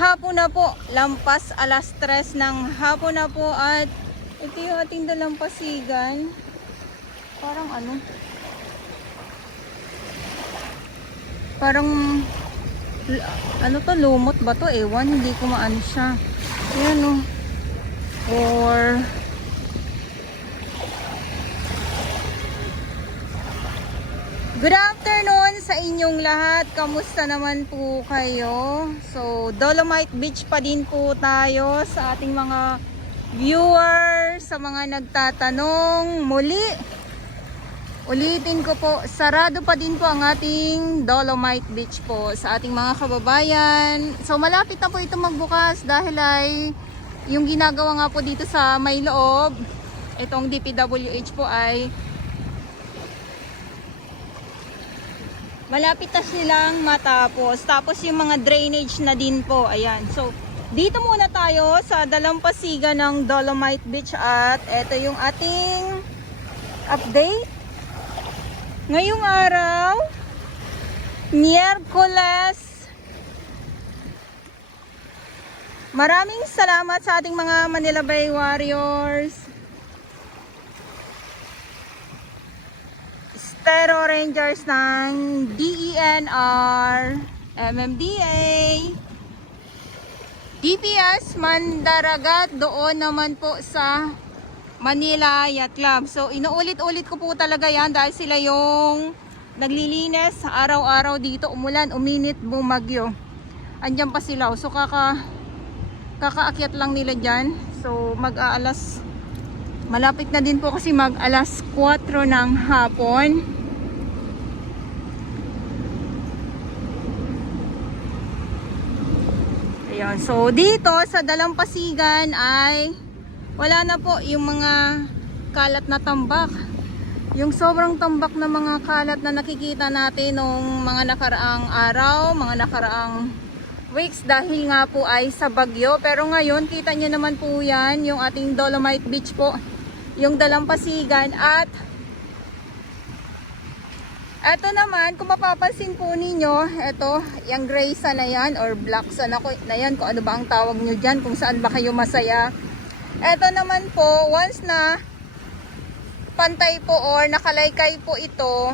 hapon na po, lampas alas 3 ng hapon na po at ito yung ating dalampasigan. Parang ano to, lumot ba to? Ewan, hindi ko maano siya. Ayan o. Or good afternoon sa inyong lahat. Kamusta naman po kayo? So, Dolomite Beach pa din po tayo sa ating mga viewers, sa mga nagtatanong. Muli, ulitin ko po, sarado pa din po ang ating Dolomite Beach po sa ating mga kababayan. So, malapit na po ito magbukas dahil ay yung ginagawa nga po dito sa may loob, itong DPWH po ay malapit na silang matapos. Tapos yung mga drainage na din po. Ayan. So, dito muna tayo sa dalampasigan ng Dolomite Beach at ito yung ating update. Ngayong araw, Miyerkules. Maraming salamat sa ating mga Manila Bay Warriors, Stero Rangers ng DENR, MMDA, DPS Mandaragat doon naman po sa Manila Yacht Club. So inuulit-ulit ko po talaga yan dahil sila yung naglilinis araw-araw dito, umulan, uminit, bumagyo. Andyan pa sila. So kakaakyat lang nila dyan. So mag-aalas, malapit na din po kasi mag-alas 4 ng hapon. Ayan. So dito sa dalampasigan ay wala na po yung mga kalat na tambak. Yung sobrang tambak na mga kalat na nakikita natin nung mga nakaraang araw, mga nakaraang weeks dahil nga po ay sa bagyo. Pero ngayon, kita nyo naman po yan, yung ating Dolomite Beach po, yung dalampasigan. At eto naman, kung mapapansin po ninyo, eto, yung gray sand na yan, or black sand na yan, kung ano ba ang tawag nyo dyan, kung saan ba kayo masaya. Eto naman po, once na pantay po or nakalaykay po ito,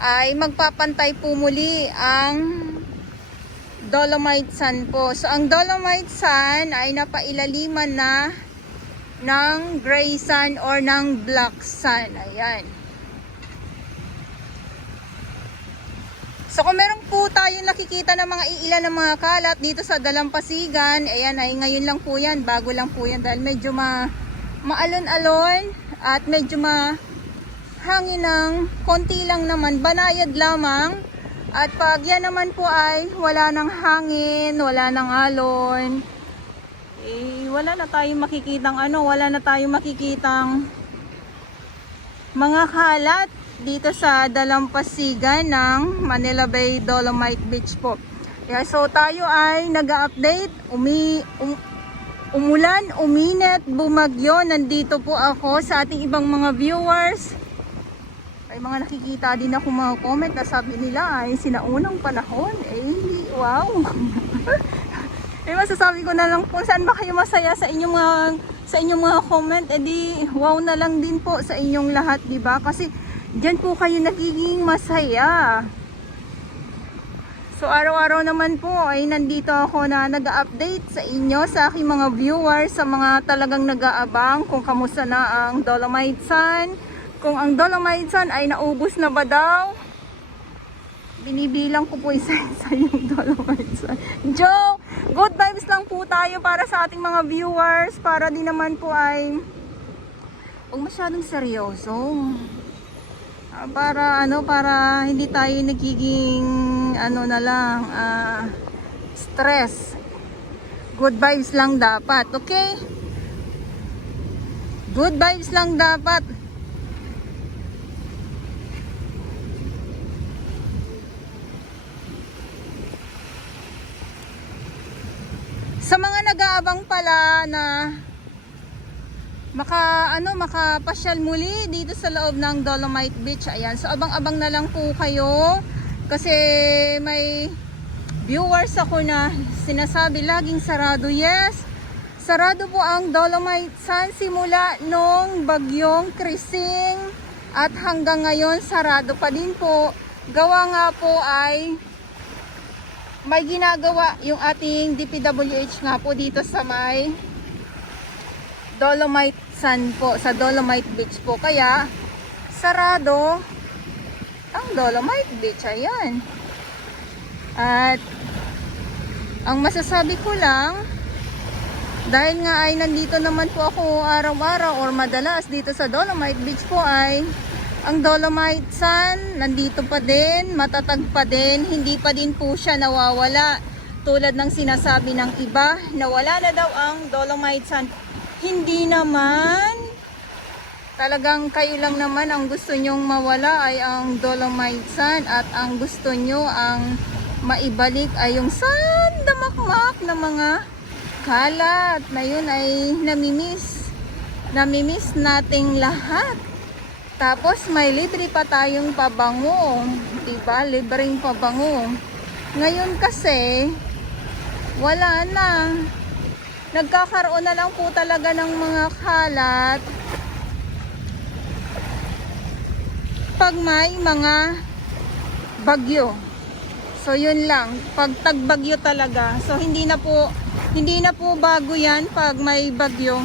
ay magpapantay po muli ang Dolomite sand po. So ang Dolomite sand ay napailaliman na ng gray sand or ng black sand. Ayan. So kung meron po tayo nakikita ng mga iilan ng mga kalat dito sa dalampasigan, ayan, ay ngayon lang po yan, bago lang po yan dahil medyo maalon-alon at medyo mahangin ng konti lang naman, banayad lamang. At pag yan naman po ay wala ng hangin, wala ng alon, wala na tayong makikitang wala na tayong makikitang mga kalat dito sa dalampasigan ng Manila Bay Dolomite Beach po. Yeah, so tayo ay nag-update, umulan, uminit, bumagyo. Nandito po ako sa ating ibang mga viewers. May mga nakikita din ako mga comment na sabi nila ay sinaunang panahon. Wow. Masasabi ko na lang kung saan ba kayo masaya sa inyong mga comment. Wow na lang din po sa inyong lahat, di ba? Kasi diyan po kayo nagiging masaya. So araw-araw naman po ay nandito ako na nag-update sa inyo, sa aking mga viewers, sa mga talagang nag-aabang kung kamusta na ang Dolomite sand. Kung ang Dolomite sand ay naubos na ba daw. Binibilang ko po isa-isa yung Dolomite sand. Joke! Good vibes lang po tayo para sa ating mga viewers. Para din naman po ay huwag masyadong seryoso. Para hindi tayo nagiging stress. Good vibes lang dapat, okay? Good vibes lang dapat. Sa mga nag-aabang pala na makapasyal muli dito sa loob ng Dolomite Beach, ayan, so abang-abang na lang po kayo kasi may viewers ako na sinasabi laging sarado. Yes, sarado po ang Dolomite Sun simula nung bagyong Krising at hanggang ngayon sarado pa din po. Gawa nga po ay may ginagawa yung ating DPWH nga po dito sa may Dolomite Sun po, sa Dolomite Beach po. Kaya sarado ang Dolomite Beach. Ayan. At ang masasabi ko lang, dahil nga ay nandito naman po ako araw-araw or madalas dito sa Dolomite Beach po, ay ang Dolomite Sun nandito pa din, matatag pa din, hindi pa din po siya nawawala. Tulad ng sinasabi ng iba, nawala na daw ang Dolomite Sun. Hindi naman. Talagang kayo lang naman ang gusto nyong mawala ay ang Dolomite Sun, at ang gusto nyo ang maibalik ay yung sandamakmak na mga kalat na yun ay namimiss nating lahat. Tapos may libre pa tayong pabango, diba? Libreng pabango. Ngayon kasi wala na, nagkakaroon na lang po talaga ng mga kalat pag may mga bagyo. So yun lang, pag tagbagyo talaga. So hindi na po bago yan pag may bagyo.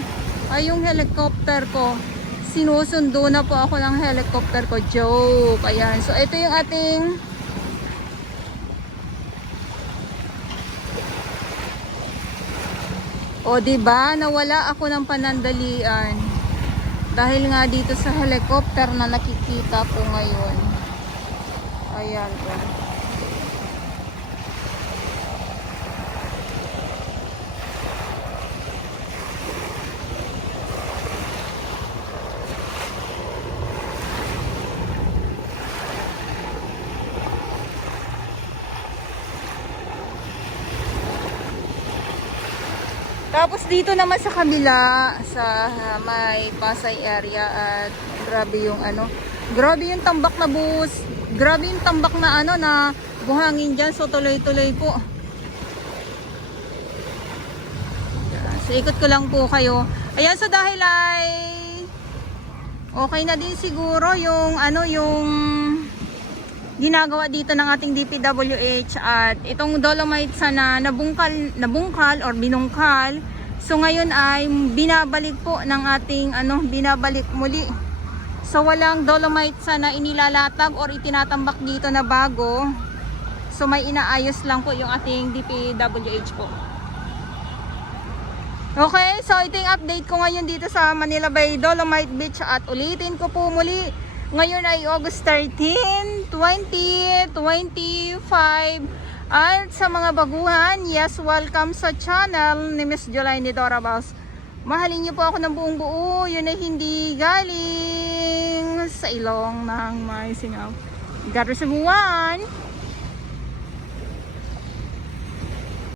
Ay, yung helicopter ko, sinusundo na po ako ng helicopter ko. Joke. Ayan. So ito yung ating diba, nawala ako ng panandalian dahil nga dito sa helicopter na nakikita ko ngayon. Ayan po. Tapos dito naman sa kabila, sa may Pasay area, at grabe yung tambak na bus, grabe yung tambak na na buhangin dyan. So tuloy-tuloy po. So ikot ko lang po kayo. Ayan, so dahil ay okay na din siguro yung yung ginagawa dito ng ating DPWH, at itong Dolomite sana nabungkal or binungkal. So ngayon ay binabalik po ng ating binabalik muli. So walang Dolomite sana inilalatag or itinatambak dito na bago. So may inaayos lang po yung ating DPWH po. Okay, so ito yung update ko ngayon dito sa Manila Bay Dolomite Beach, at ulitin ko po muli. Ngayon ay August 13, 2025. At sa mga baguhan, yes, welcome sa channel ni Miss Jolaine Dora Baus. Mahalin niyo po ako ng buong buo. Yun ay hindi galing sa ilong ng may singaw. God bless everyone.